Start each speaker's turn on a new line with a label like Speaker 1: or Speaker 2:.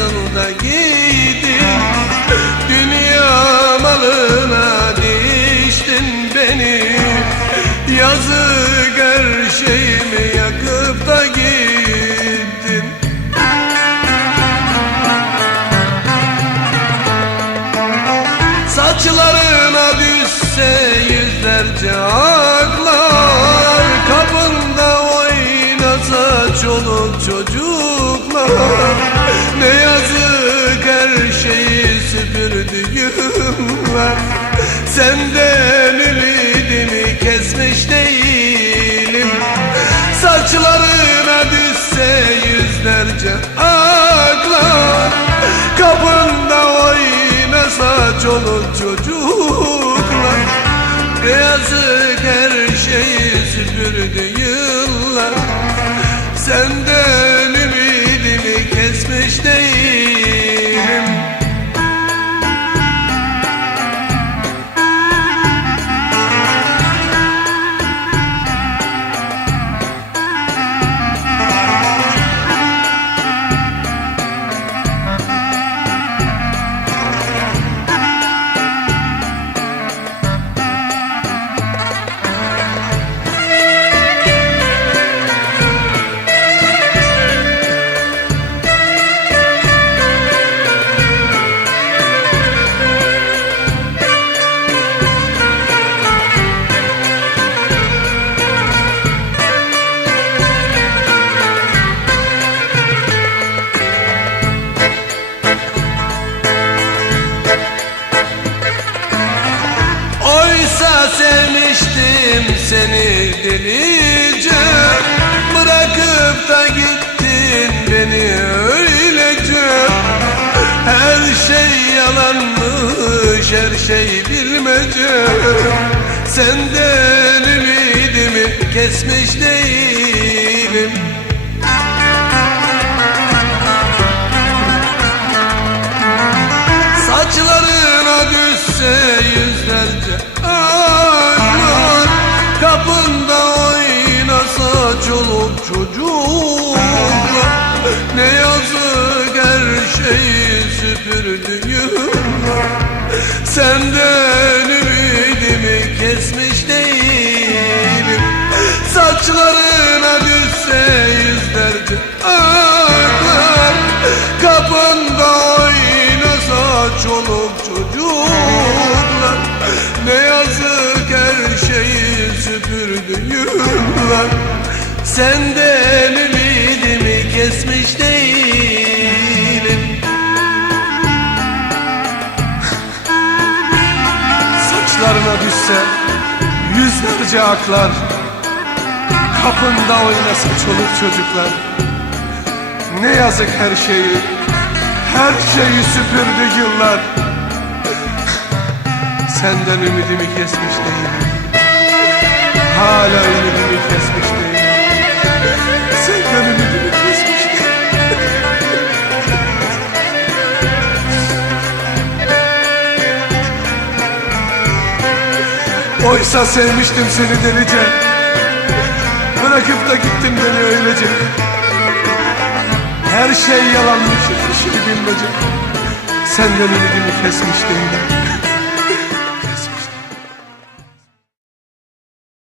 Speaker 1: nasıl da giydin Dünya malına diştin beni. Yazık her şeyimi yakıp da gittin Saçlarına düşse yüzlerce aklar Kapında oynasa çoluk çocuk. Senden ümidimi kesmiş değilim. Saçlarına düşse yüzlerce aklar Kapında oynasa çoluk çocuklar. Yazık her şeyi süpürdü yıllar. Senden ümidimi kesmiş değilim sevmiştim seni delice. Bırakıp da gittin beni öylece. Her şey yalanmış her şey bilmece. Senden ümidimi kesmiş değilim çocuk. Ne yazık her şeyi süpürdü yıllar Senden ümidimi kesmiş değilim. Saçlarına düşse yüzlerce ağlar Kapında oynasa çoluk çocuklar. Ne yazık her şeyi süpürdü yıllar Senden ümidimi kesmiş değilim. Saçlarına düşse yüzlerce aklar Kapında oynasa çoluk çocuklar. Ne yazık her şeyi Her şeyi süpürdü yıllar. Senden ümidimi kesmiş değilim. Hala ümidimi Oysa sevmiştim seni delice. Bırakıp da gittin beni öylece. Her şey yalanmış, her şey bilmece Senden ümidimi kesmiş değilim